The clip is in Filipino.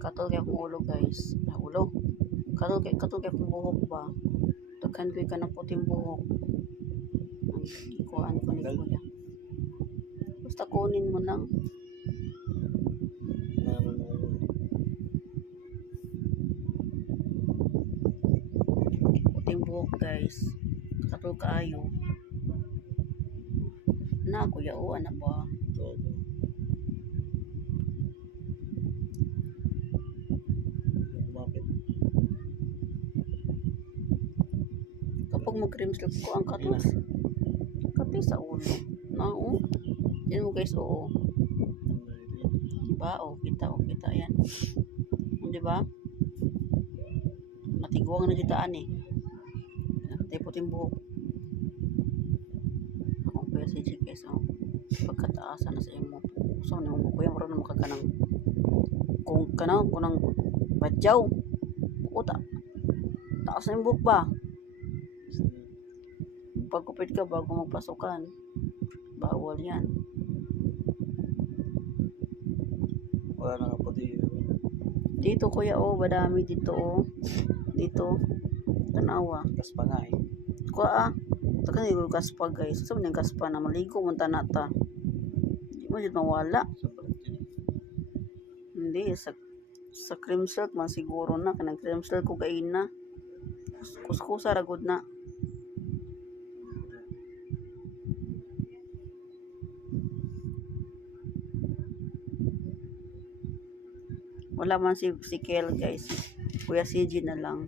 Katol kay akong ulo guys. Ulo. Katol kay akong buhok ba. Daghan ko'y ka ng puting buhok. Ang ikuan ko ni kuya. Basta kunin mo lang. Puting buhok guys. Katol kaayo. Na kuya o anak ba? Kapag mag-cream silk ko ang katos. Kati sa ulo. Oo. Yan mo guys, oo. Diba? O, kita yan. Diba? Matiguang na ditaan eh. Tayo puting buhok. Akong kuya si G guys, o. Pagkataasan na sa imo. So, nung kuya maroon na makakanang kung nang badyaw. Uta. Taas na yung buhok ba? Pagkupit ka bago magpasukan. Bawal yan. Wala na nga puti. Dito kuya o, badami dito o. Dito. Tanawa. Kaspa nga eh. Kuya takan yung kaspa guys. Sabi ng kaspa na maligo mo tanata. Hindi mo dito mawala. Hindi. Sa cream silk man siguro na. Kanang cream silk ko gain na. Kuskusa ragod na. Wala man si Kel guys. Kuya CG na lang.